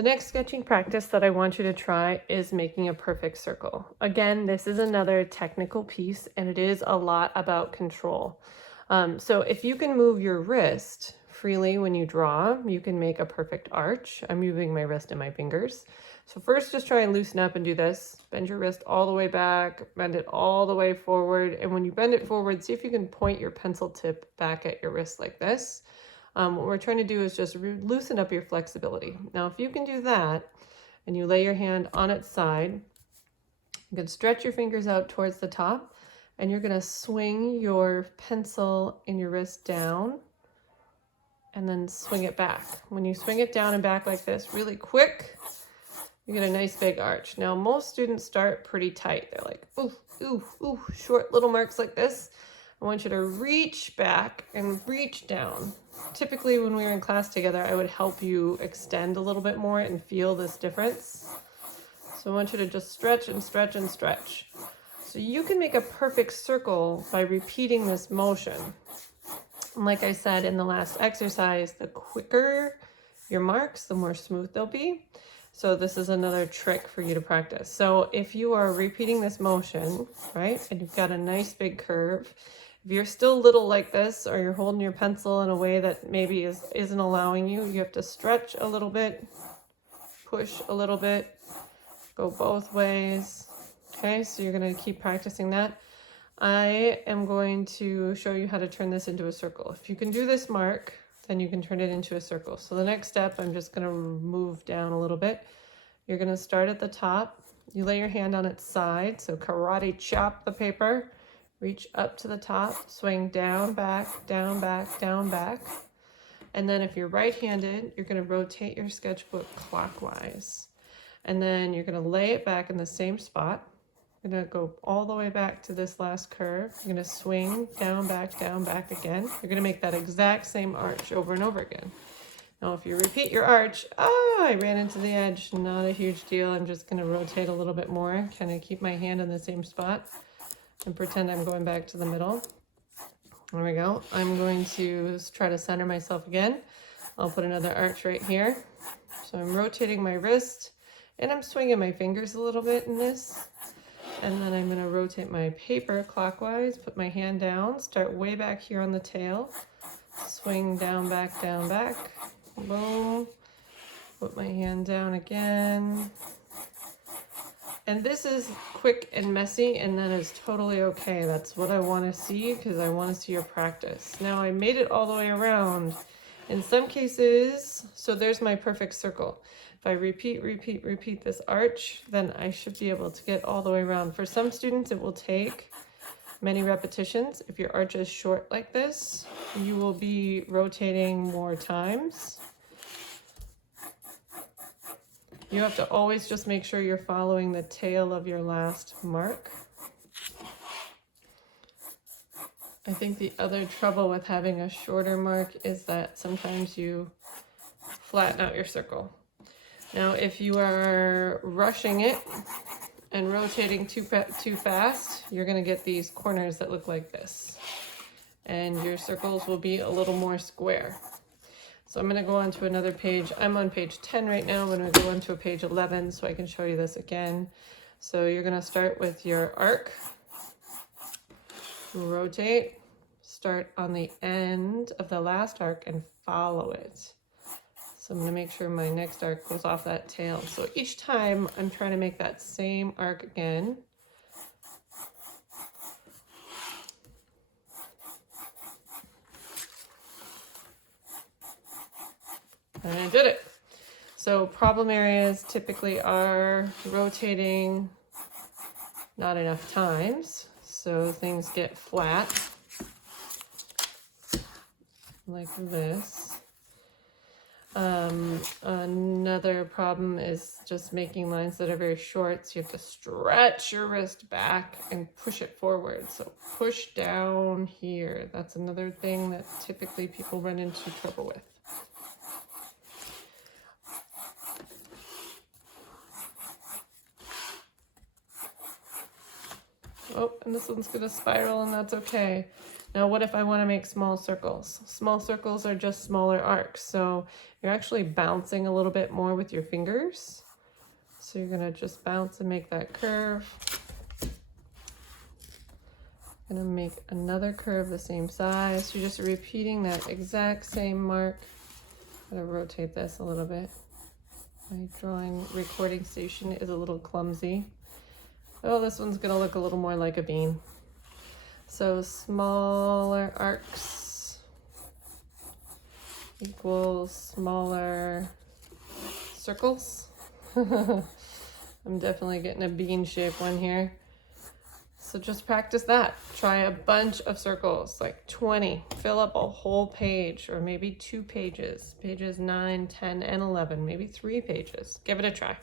The next sketching practice that I want you to try is making a perfect circle. Again, this is another technical piece and it is a lot about control. So if you can move your wrist freely when you draw, you can make a perfect arch. I'm moving my wrist and my fingers. So first just try and loosen up and do this. Bend your wrist all the way back, bend it all the way forward. And when you bend it forward, see if you can point your pencil tip back at your wrist like this. What we're trying to do is just loosen up your flexibility. Now, if you can do that and you lay your hand on its side, you can stretch your fingers out towards the top and you're going to swing your pencil in your wrist down and then swing it back. When you swing it down and back like this really quick, you get a nice big arch. Now, most students start pretty tight. They're like, ooh, ooh, ooh, short little marks like this. I want you to reach back and reach down. Typically, when we were in class together, I would help you extend a little bit more and feel this difference. So I want you to just stretch and stretch and stretch. So you can make a perfect circle by repeating this motion. And like I said in the last exercise, the quicker your marks, the more smooth they'll be. So this is another trick for you to practice. So if you are repeating this motion, right, and you've got a nice big curve, if you're still little like this, or you're holding your pencil in a way that maybe isn't allowing you, you have to stretch a little bit, push a little bit, go both ways. Okay, so you're going to keep practicing that. I am going to show you how to turn this into a circle. If you can do this mark, then you can turn it into a circle. So the next step, I'm just going to move down a little bit. You're going to start at the top. You lay your hand on its side, so karate chop the paper. Reach up to the top, swing down, back, down, back, down, back. And then if you're right-handed, you're going to rotate your sketchbook clockwise. And then you're going to lay it back in the same spot. You're going to go all the way back to this last curve. You're going to swing down, back again. You're going to make that exact same arch over and over again. Now, if you repeat your arch, I ran into the edge. Not a huge deal. I'm just going to rotate a little bit more, kind of keep my hand in the same spot and pretend I'm going back to the middle. There we go. I'm going to try to center myself again. I'll put another arch right here. So I'm rotating my wrist and I'm swinging my fingers a little bit in this. And then I'm going to rotate my paper clockwise, put my hand down, start way back here on the tail, swing down, back, boom, put my hand down again. And this is quick and messy, and that is totally okay. That's what I want to see because I want to see your practice. Now I made it all the way around. In some cases, so there's my perfect circle. If I repeat this arch, then I should be able to get all the way around. For some students, it will take many repetitions. If your arch is short like this, you will be rotating more times. You have to always just make sure you're following the tail of your last mark. I think the other trouble with having a shorter mark is that sometimes you flatten out your circle. Now, if you are rushing it and rotating too fast, you're going to get these corners that look like this. And your circles will be a little more square. So I'm going to go on to another page. I'm on page 10 right now. I'm going to go on to page 11 so I can show you this again. So you're going to start with your arc, rotate, start on the end of the last arc and follow it. So I'm going to make sure my next arc goes off that tail. So each time I'm trying to make that same arc again. And I did it. So problem areas typically are rotating not enough times, so things get flat like this. Another problem is just making lines that are very short, so you have to stretch your wrist back and push it forward. So push down here. That's another thing that typically people run into trouble with. Oh, and this one's going to spiral, and that's okay. Now, what if I want to make small circles? Small circles are just smaller arcs, so you're actually bouncing a little bit more with your fingers. So you're going to just bounce and make that curve. Going to make another curve the same size. You're just repeating that exact same mark. I'm going to rotate this a little bit. My drawing recording station is a little clumsy. Oh, this one's going to look a little more like a bean. So smaller arcs equals smaller circles. I'm definitely getting a bean shaped one here. So just practice that. Try a bunch of circles, like 20. Fill up a whole page, or maybe 2 pages. Pages 9, 10, and 11, maybe 3 pages. Give it a try.